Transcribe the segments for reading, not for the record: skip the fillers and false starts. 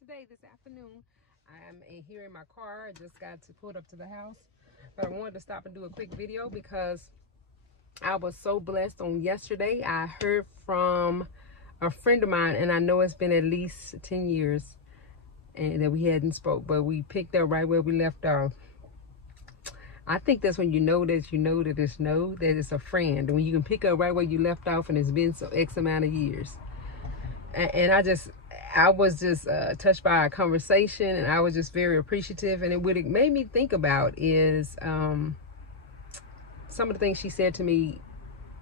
today, this afternoon. I'm here in my car. I just got to pull up to the house. But I wanted to stop and do a quick video because I was so blessed on yesterday. I heard from a friend of mine, and I know it's been at least 10 years and that we hadn't spoke, but we picked up right where we left off. I think that's when you know that it's a friend. When you can pick up right where you left off and it's been so X amount of years. And I was just touched by our conversation, and I was just very appreciative. And what it made me think about is some of the things she said to me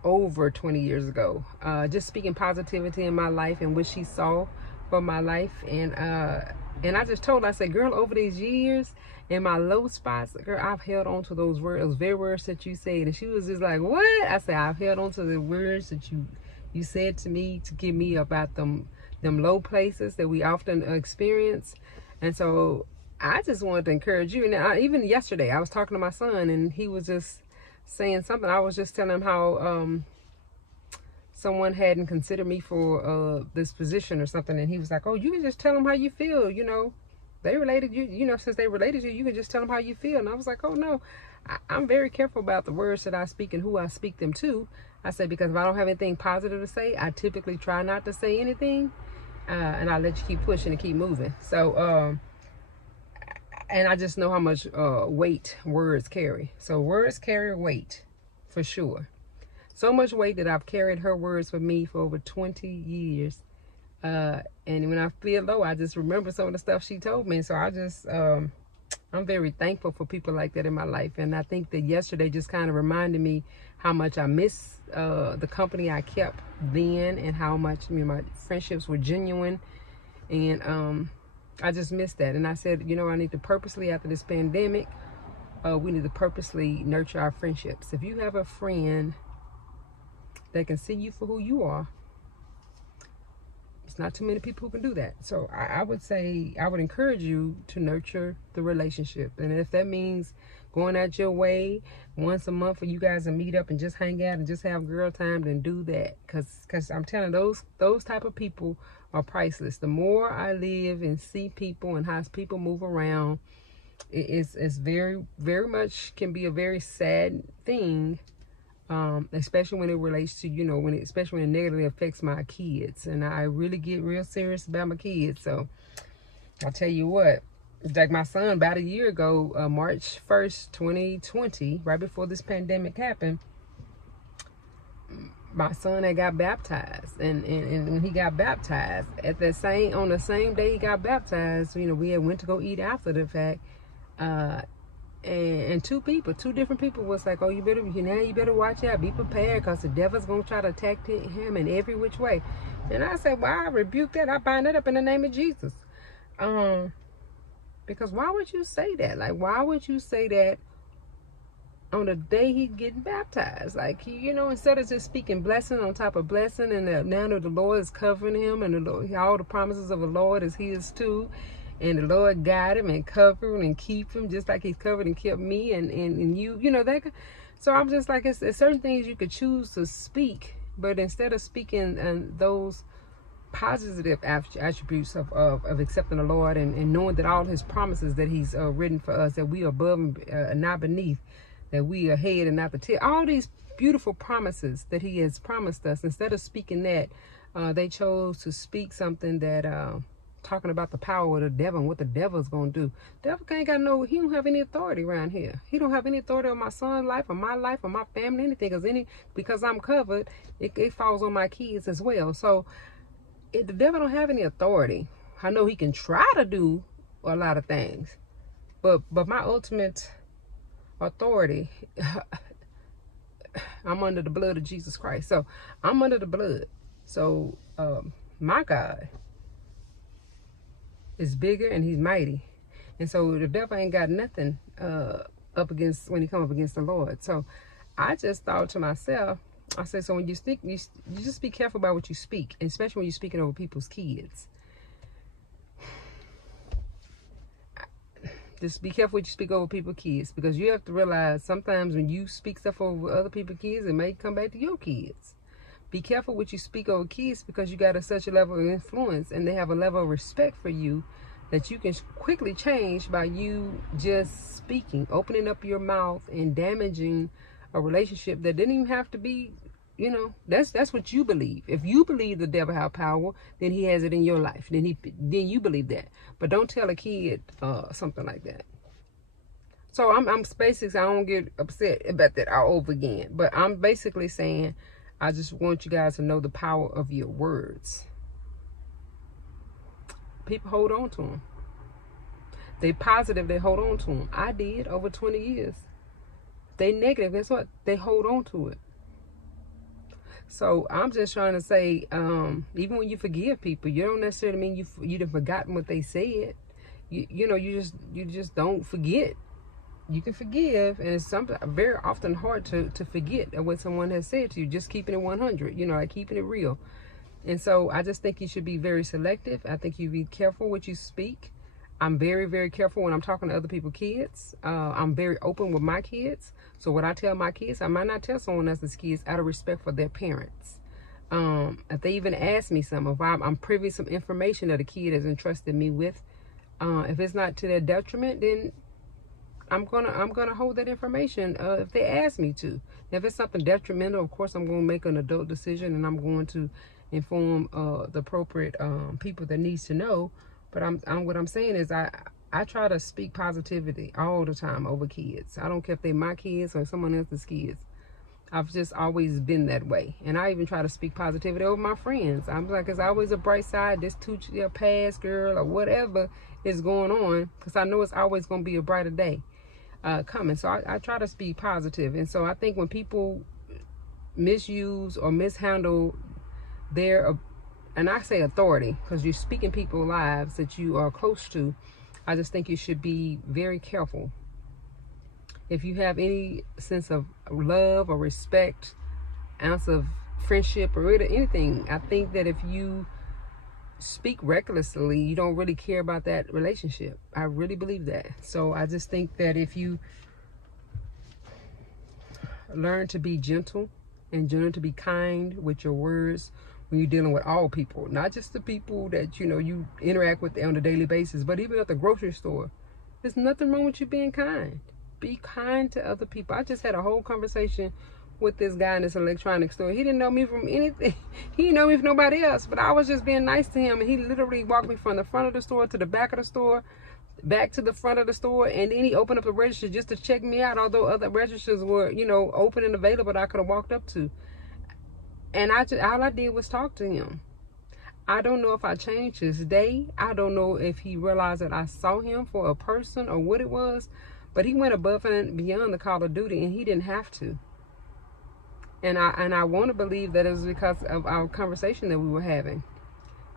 over 20 years ago, just speaking positivity in my life and what she saw for my life. And I just told her, I said, girl, over these years in my low spots, girl, I've held on to those words, those very words that you said. And she was just like, what? I said, I've held on to the words that you said to me to give me about them low places that we often experience. And so I just wanted to encourage you. And even yesterday, I was talking to my son, and he was just saying something. I was just telling him how someone hadn't considered me for this position or something, and he was like, oh, you can just tell them how you feel, they related you, since they related you can just tell them how you feel. And I was like, oh no, I'm very careful about the words that I speak and who I speak them to. I said, because if I don't have anything positive to say, I typically try not to say anything, and I let you keep pushing and keep moving. So and I just know how much weight words carry. So words carry weight for sure. So much weight that I've carried her words with me for over 20 years. And when I feel low, I just remember some of the stuff she told me. So I just, I'm very thankful for people like that in my life. And I think that yesterday just kind of reminded me how much I miss the company I kept then, and how much my friendships were genuine. And I just missed that. And I said, I need to purposely, after this pandemic, we need to purposely nurture our friendships. If you have a friend that can see you for who you are, it's not too many people who can do that. So I would say, I would encourage you to nurture the relationship. And if that means going out your way once a month for you guys to meet up and just hang out and just have girl time, then do that. Because I'm telling you, those type of people are priceless. The more I live and see people and how people move around, it's very, very much can be a very sad thing. Especially when it relates to, especially when it negatively affects my kids. And I really get real serious about my kids. So I'll tell you what, like my son, about a year ago, March 1st, 2020, right before this pandemic happened, my son had got baptized. And when he got baptized, on the same day he got baptized, we had went to go eat after the fact. And two different people was like, oh, you better watch out, be prepared, because the devil's gonna try to attack him in every which way. And I said, well, I rebuke that. I bind that up in the name of Jesus. Because why would you say that? Like, why would you say that on the day he's getting baptized? Like, instead of just speaking blessing on top of blessing, and now that the Lord is covering him, and all the promises of the Lord is his too. And the Lord guide him and cover him and keep him, just like he's covered and kept me and you, that. So I'm just like, it's certain things you could choose to speak, but instead of speaking those positive attributes of accepting the Lord and knowing that all his promises that he's written for us, that we are above and not beneath, that we are head and not the tail, all these beautiful promises that he has promised us, instead of speaking that, they chose to speak something that talking about the power of the devil and what the devil's gonna do. The devil he don't have any authority around here. He don't have any authority on my son's life or my family, anything, because I'm covered, it falls on my kids as well. So the devil don't have any authority. I know he can try to do a lot of things, but my ultimate authority, I'm under the blood of Jesus Christ. So I'm under the blood. So my God is bigger and he's mighty. And so the devil ain't got nothing up against when he come up against the Lord. So I just thought to myself, I said, so when you speak, you just be careful about what you speak, especially when you're speaking over people's kids. Just be careful what you speak over people's kids, because you have to realize sometimes when you speak stuff over other people's kids, it may come back to your kids. Be careful what you speak over kids, because you got such a level of influence and they have a level of respect for you that you can quickly change by you just speaking, opening up your mouth and damaging a relationship that didn't even have to be, you know, that's what you believe. If you believe the devil has power, then he has it in your life. Then you believe that. But don't tell a kid something like that. So I'm basically, I don't get upset about that all over again. But I'm basically saying, I just want you guys to know the power of your words. People hold on to them. They positive, they hold on to them. I did over 20 years. They negative, guess what? They hold on to it. So I'm just trying to say, even when you forgive people, you don't necessarily mean you'd have forgotten what they said. You know, you just don't forget. You can forgive, and it's something very often hard to forget what someone has said to you. Just keeping it 100, you know, like keeping it real. And so I just think you should be very selective. I think you be careful what you speak. I'm very, very careful when I'm talking to other people's kids. I'm very open with my kids. So what I tell my kids, I might not tell someone else's kids out of respect for their parents. If they even ask me something, if I'm privy to some information that a kid has entrusted me with, if it's not to their detriment, then I'm gonna hold that information if they ask me to. If it's something detrimental, of course I'm gonna make an adult decision, and I'm going to inform the appropriate people that needs to know. But what I'm saying is I try to speak positivity all the time over kids. I don't care if they're my kids or someone else's kids. I've just always been that way. And I even try to speak positivity over my friends. I'm like, there's always a bright side. This two-year past, girl, or whatever is going on, because I know it's always going to be a brighter day coming. So I try to speak positive. And so I think when people misuse or mishandle their, and I say authority, because you're speaking people's lives that you are close to, I just think you should be very careful. If you have any sense of love or respect, ounce of friendship or really anything, I think that if you speak recklessly, you don't really care about that relationship. I really believe that. So I just think that if you learn to be gentle and learn to be kind with your words when you're dealing with all people, not just the people that you interact with on a daily basis, but even at the grocery store, there's nothing wrong with you being kind. Be kind to other people. I just had a whole conversation with this guy in this electronics store. He didn't know me from anything. He didn't know me from nobody else, but I was just being nice to him, and he literally walked me from the front of the store to the back of the store, back to the front of the store, and then he opened up the register just to check me out, although other registers were, open and available that I could have walked up to. And all I did was talk to him. I don't know if I changed his day. I don't know if he realized that I saw him for a person or what it was, but he went above and beyond the call of duty, and he didn't have to. And I want to believe that it was because of our conversation that we were having.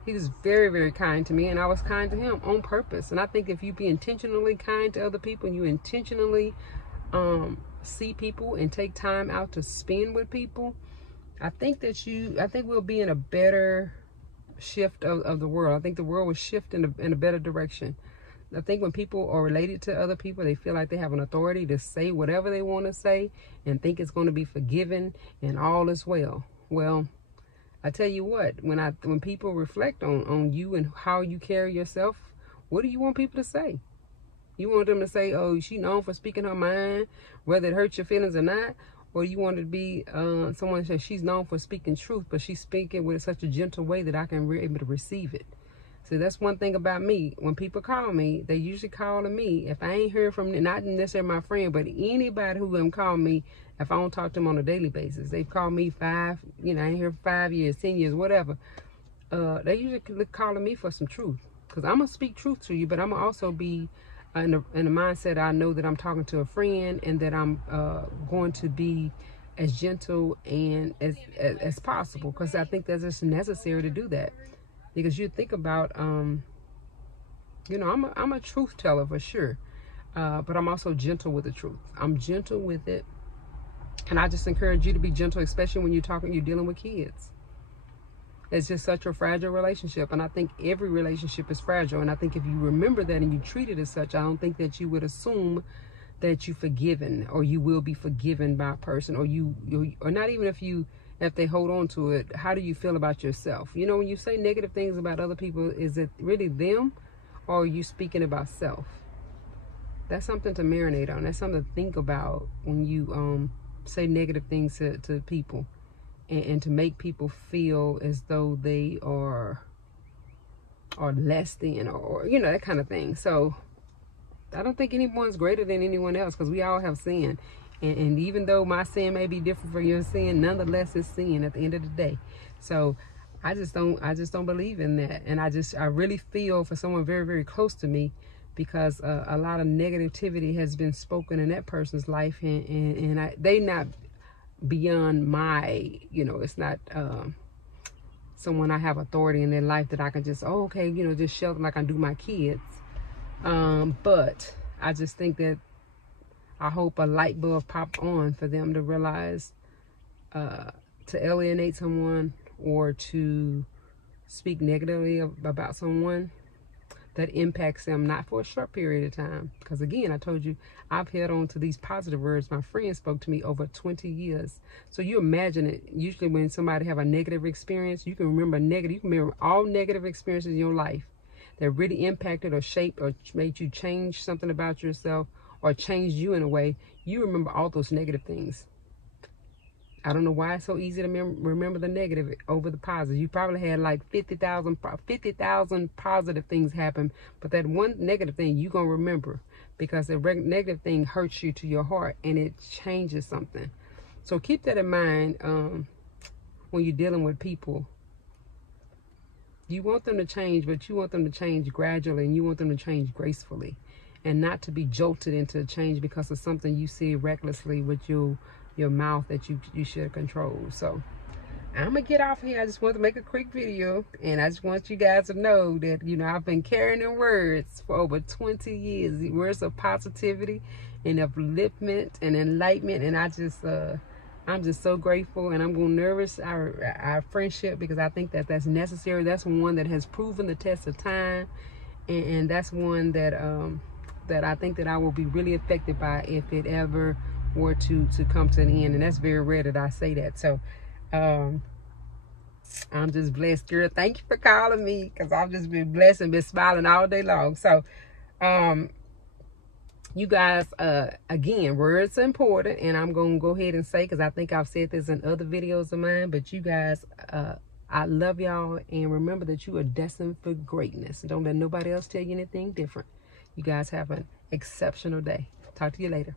He was very, very kind to me, and I was kind to him on purpose. And I think if you be intentionally kind to other people, and you intentionally see people and take time out to spend with people, I think we'll be in a better shift of the world. I think the world will shift in a better direction. I think when people are related to other people, they feel like they have an authority to say whatever they want to say and think it's going to be forgiven and all is well. Well, I tell you what, when people reflect on you and how you carry yourself, what do you want people to say? You want them to say, oh, she's known for speaking her mind, whether it hurts your feelings or not? Or you want it to be someone says she's known for speaking truth, but she's speaking with such a gentle way that I can be able to receive it. So that's one thing about me. When people call me, they usually call to me. If I ain't heard from, not necessarily my friend, but anybody who them call me, if I don't talk to them on a daily basis, they've called me I ain't here for 5 years, 10 years, whatever. They usually calling me for some truth, because I'm gonna speak truth to you, but I'm gonna also be in the mindset I know that I'm talking to a friend, and that I'm going to be as gentle and as possible, because I think that's just necessary to do that. Because you think about, I'm a truth teller for sure, but I'm also gentle with the truth. I'm gentle with it, and I just encourage you to be gentle, especially when you're dealing with kids. It's just such a fragile relationship, and I think every relationship is fragile. And I think if you remember that and you treat it as such, I don't think that you would assume that you're forgiven or you will be forgiven by a person, or not even if you if they hold on to it, how do you feel about yourself? You know, when you say negative things about other people, is it really them, or are you speaking about self? That's something to marinate on. That's something to think about when you say negative things to people, and to make people feel as though they are less than, or you know, that kind of thing. So I don't think anyone's greater than anyone else, because we all have sin. And even though my sin may be different from your sin, nonetheless it's sin at the end of the day. So I just don't believe in that. And I really feel for someone very, very close to me, because a lot of negativity has been spoken in that person's life, and they not beyond my, you know, it's not someone I have authority in their life that I can just, oh, okay, you know, just shelter like I do my kids. But I just think that I hope a light bulb pop on for them to realize to alienate someone or to speak negatively about someone, that impacts them, not for a short period of time. Because again, I told you, I've held on to these positive words. My friend spoke to me over 20 years. So you imagine it. Usually when somebody have a negative experience, you can remember negative. You can remember all negative experiences in your life that really impacted or shaped or made you change something about yourself, or changed you in a way. You remember all those negative things. I don't know why it's so easy to remember the negative over the positive. You probably had like 50,000 positive things happen, but that one negative thing you're going to remember, because the negative thing hurts you to your heart and it changes something. So keep that in mind when you're dealing with people. You want them to change, but you want them to change gradually, and you want them to change gracefully, and not to be jolted into change because of something you see recklessly with your mouth that you should control. So I'm gonna get off here. I just want to make a quick video, and I just want you guys to know that, you know, I've been carrying in words for over 20 years, the words of positivity and upliftment and enlightenment, and I'm just so grateful, and I'm gonna nourish our friendship, because I think that that's necessary. That's one that has proven the test of time, and that's one that that I think that I will be really affected by if it ever were to come to an end. And that's very rare that I say that. So I'm just blessed, girl. Thank you for calling me, because I've just been blessed and been smiling all day long. So you guys, again, words are important, and I'm gonna go ahead and say, because I think I've said this in other videos of mine, but you guys, I love y'all, and remember that you are destined for greatness. Don't let nobody else tell you anything different. You guys have an exceptional day. Talk to you later.